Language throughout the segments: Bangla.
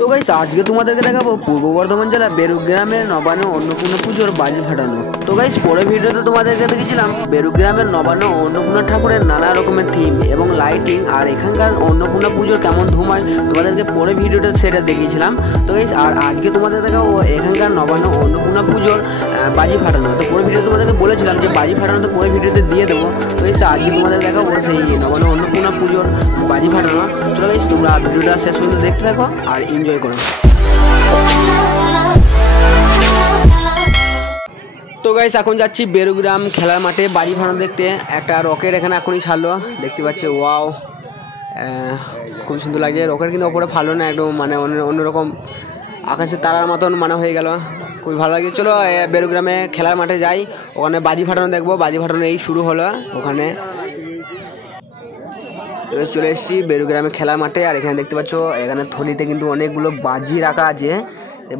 তো গাইস আজকে তোমাদেরকে দেখাবো পূর্ব বর্ধমান জেলা বেরুক গ্রামের নবান্ন অন্নপূর্ণা পুজোর বাজি ফাটানো। তো গাইস পরের ভিডিওতে তোমাদেরকে দেখেছিলাম বেরুক গ্রামের নবান্ন অন্নপূর্ণা ঠাকুরের নানা রকমের থিম এবং লাইটিং আর এখানকার অন্নপূর্ণা পুজোর কেমন ধুম হয় তোমাদেরকে পরের ভিডিওতে সেটা দেখিয়েছিলাম। তো গাইস আর আজকে তোমাদের দেখাবো এখানকার নবান্ন অন্নপূর্ণা পুজোর বাজি ফাটানো। তো পরের ভিডিও তোমাদেরকে বলেছিলাম যে বাজি ফাটানো তো পরের ভিডিওতে দিয়ে দেবো। তো গাইস আজকে তোমাদের দেখাবো সেই নবান্ন অন্নপূর্ণা পুজোর বাজি ফাটানো। চলো গাইস তোমরা ভিডিওটা শেষ পর্যন্ত দেখতে থাকো আর এনজয় করো। তো গাইস এখন যাচ্ছি বেরুগ্রাম খেলার মাঠে বাজি ফাটানো দেখতে। একটা রকেট এখানে এখনই ছাড়লো, দেখতে পাচ্ছি। ওয়াও, খুব সুন্দর লাগছে। রকেট কিন্তু ওপরে ফালো না, একদম মানে অন্যরকম আকাশে তারার মতন মানে হয়ে গেল, খুবই ভালো লাগে। চলো বেরুগ্রামে খেলার মাঠে যাই, ওখানে বাজি ফাটানো দেখবো। বাজি ফাটানো এই শুরু হলো ওখানে। চলে এসেছি বেরুগ্রামে খেলার মাঠে। আর এখানে দেখতে পাচ্ছ এখানে থলিতে কিন্তু অনেকগুলো বাজি রাখা আছে,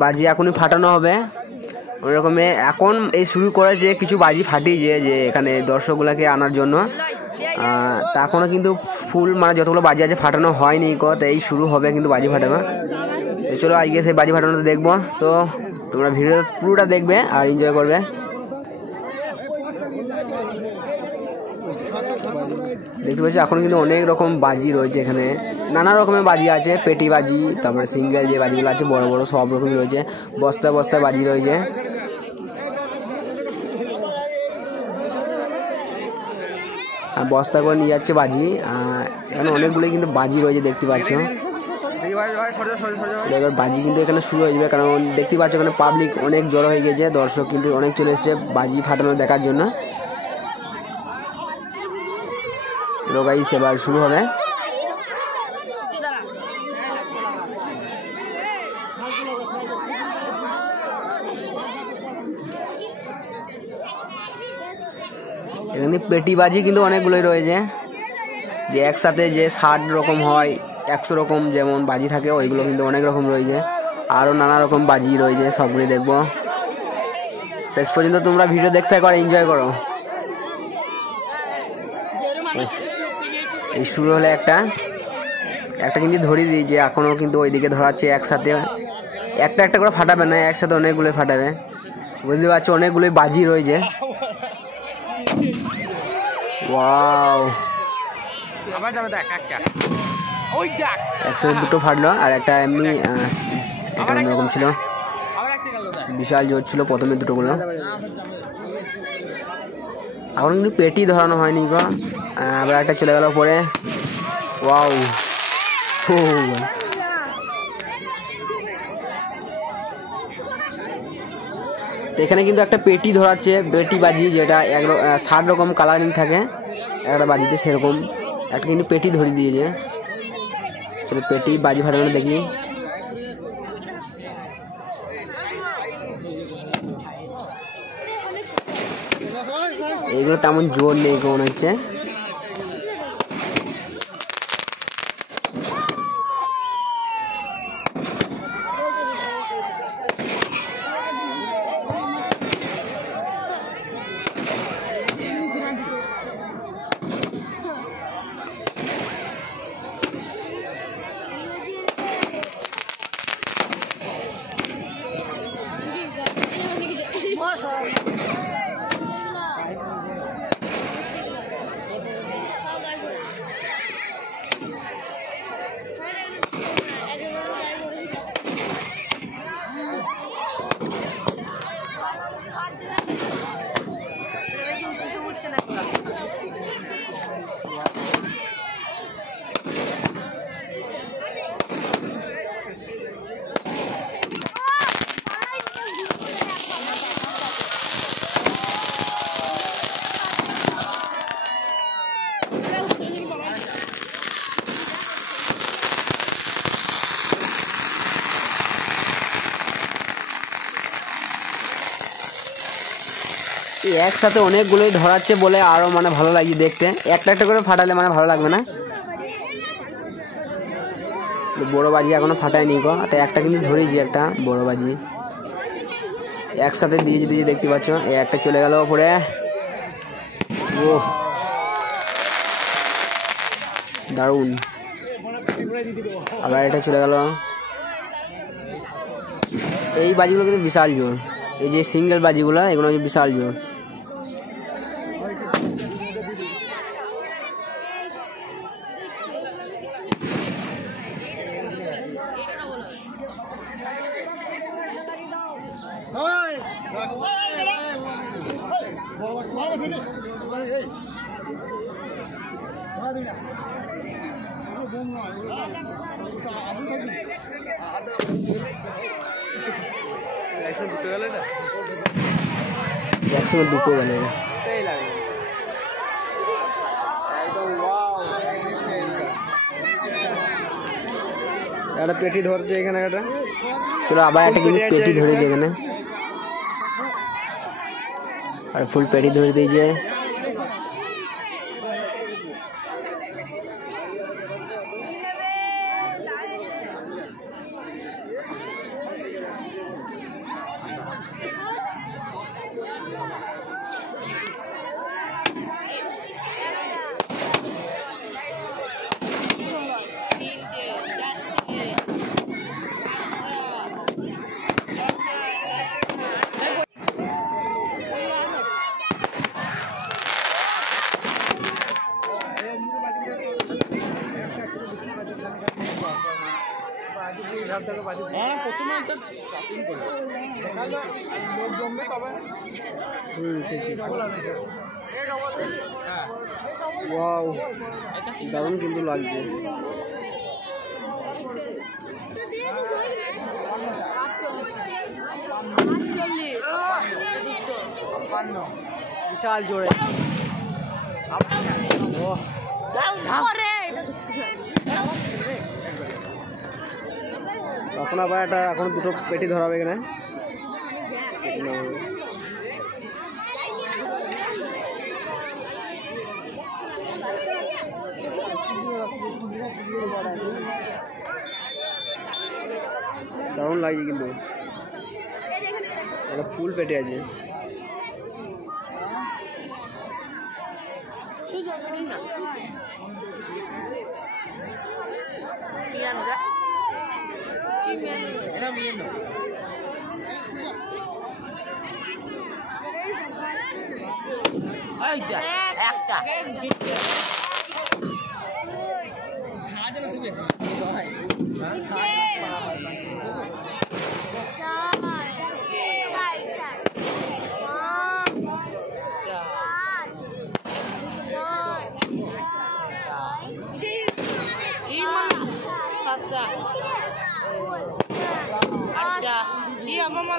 বাজি এখনই ফাটানো হবে। ওই রকমে এখন এই শুরু করেছে, কিছু বাজি ফাটিয়েছে যে এখানে দর্শকগুলোকে আনার জন্য। তা এখনও কিন্তু ফুল মানে যতগুলো বাজি আছে ফাটানো হয়নি, তো এই শুরু হবে কিন্তু বাজি ফাটানো। চলো আজকে সেই বাজি ফাটানোটা দেখবো। তো তোমরা ভিডিওটা পুরোটা দেখবে আর এনজয় করবে। দেখতে পাচ্ছি এখন কিন্তু অনেক রকম বাজি রয়েছে এখানে, নানা রকমের বাজি আছে। পেটি বাজি, তারপরে সিঙ্গেল যে বাজিগুলো আছে বড় বড় সব রকমই রয়েছে। বস্তা বস্তা বাজি রয়েছে। আর বস্তা করে নিয়ে যাচ্ছে বাজি। এখানে অনেকগুলোই কিন্তু বাজি রয়েছে দেখতে পাচ্ছ। এবার বাজি কিন্তু এখানে শুরু হয়ে যাবে, কারণ দেখতে পাচ্ছ এখানে পাবলিক অনেক জড়ো হয়ে গেছে, দর্শক কিন্তু অনেক চলে এসেছে বাজি ফাটানো দেখার জন্য। গাইস এবার শুরু হবে। এখানে পেটি বাজি কিন্তু অনেকগুলোই রয়েছে, যে একসাথে যে 60 রকম হয়, 100 রকম যেমন বাজি থাকে ওইগুলো কিন্তু অনেক রকম রয়েছে। আরও নানা রকম বাজি রয়েছে, সবগুলি দেখবো। শেষ পর্যন্ত তোমরা ভিডিও দেখতে থাকো আর এনজয় করো। এই শুরু হলে একটা কিন্তু ধরিয়ে দিয়েছে, এখনও কিন্তু ওইদিকে ধরাচ্ছে। একসাথে একটা একটা করে ফাটাবে না, একসাথে অনেকগুলোই ফাটাবে, বুঝতে পারছো। অনেকগুলোই বাজি রয়েছে। ওয়াও, একসাথে দুটো ফাটলো আর একটা এমনি এটা অন্যরকম ছিল, বিশাল জোর ছিল প্রথমে দুটোগুলো। এখন কিন্তু পেটি ধরানো হয়নি গো, আবার একটা চলে গেল পরে। ওয়াও, এখানে কিন্তু একটা পেটি ধরাচ্ছে, পেটি বাজি, যেটা 60 রকম কালারিং থাকে একটা বাজিতে, সেরকম একটা কিন্তু পেটি ধরিয়ে দিয়েছে। চলো পেটি বাজি ফাটানো দেখি। এইগুলো তেমন জোর নেই মনে হচ্ছে। একসাথে অনেকগুলোই ধরাচ্ছে বলে আরো মানে ভালো লাগছে দেখতে। একটা একটা করে ফাটালে মানে ভালো লাগবে না। বড় বাজি এখনো ফাটায়নি গো, তাই একটা কিন্তু ধরেছি, একটা বড় বাজি একসাথে দিয়েছি দেখতে পাচ্ছ। একটা চলে গেল ওপরে। ও দারুণ, আবার এটা চলে গেল। এই বাজিগুলো কিন্তু বিশাল জোর, এই যে সিঙ্গেল বাজিগুলো এগুলো বিশাল জোর। একসঙ্গে দুটো গেল একটা পেটি ধরছে এখানে একটা। চলো আবার একটা কিন্তু পেটি ধরেছে এখানে, আর ফুল পেটি ধরে দিয়েছে। ওয়াও দারুণ কিন্তু লাগছে। বিশাল জোরে এখন আবার একটা এখন দুটো পেটি ধরাবে এখানে। দারুণ লাগছে কিন্তু, একটা ফুল পেটে আছে। Iya mama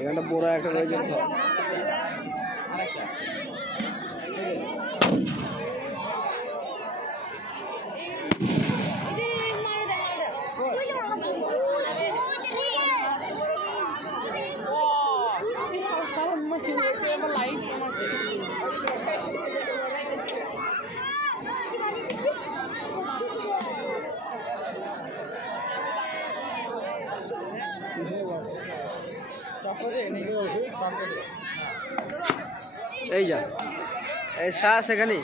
এখানটা বড় একটা রয়েছে। এই যা এই শ্বাস এখানে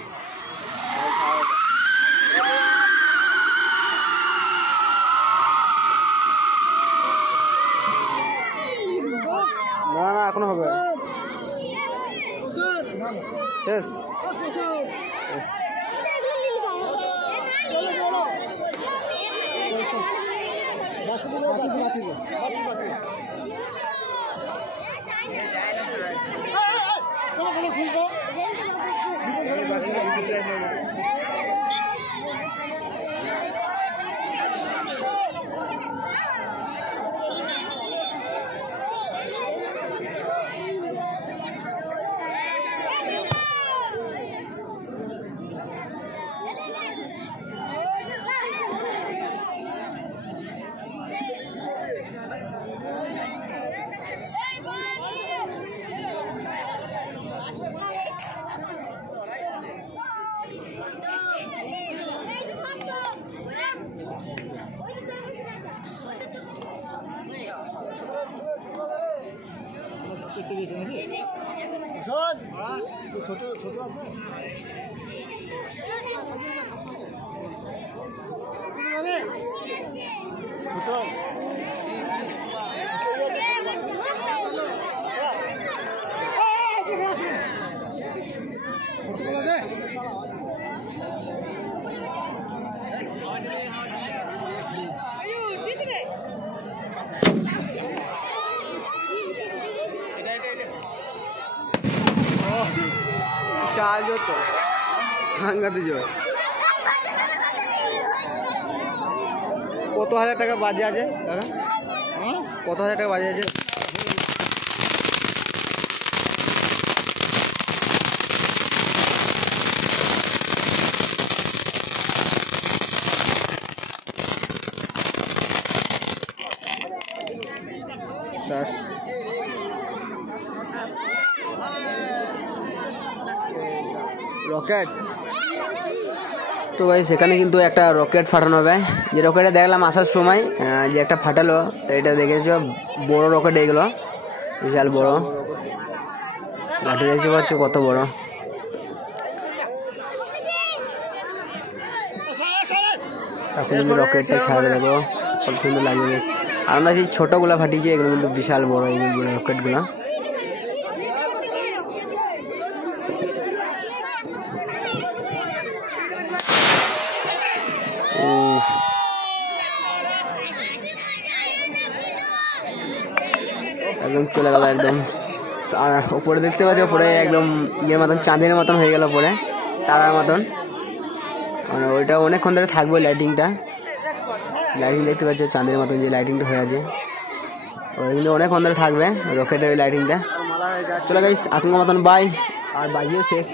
না না এখনো হবে শেষ বিশাল জোর তো সাংঘাতিক জোর কত হাজার টাকা বাজে আছে দাদা কত হাজার টাকা বাজে আছে রকেট তো গাইস এখানে কিন্তু একটা রকেট ফাটানো হবে যে রকেটে দেখলাম আসার সময় যে একটা ফাটালো তো এটা দেখেছো বড় রকেট এগুলো বিশাল বড় লাঠি দেখতে পাচ্ছ কত বড় রকেটটা ছাড়ে দেখো কত সুন্দর লাগে বেশ আর আমরা সেই ছোটগুলা ফাটিয়েছি এগুলো কিন্তু বিশাল বড় এই রকেটগুলো একদম চলে গেল একদম আর উপরে দেখতে পাচ্ছ উপরে একদম ইয়ের মতন চাঁদের মতন হয়ে গেল উপরে তারার মতন মানে ওইটা অনেকক্ষণ ধরে থাকবে লাইটিং দেখতে পাচ্ছ চাঁদের মতন যে লাইটিংটা হয়ে আছে ওই কিন্তু অনেকক্ষণ ধরে থাকবে রকেটের ওই লাইটিংটা চলে গাইস আপনার মতন বাই আর বাজিও শেষ।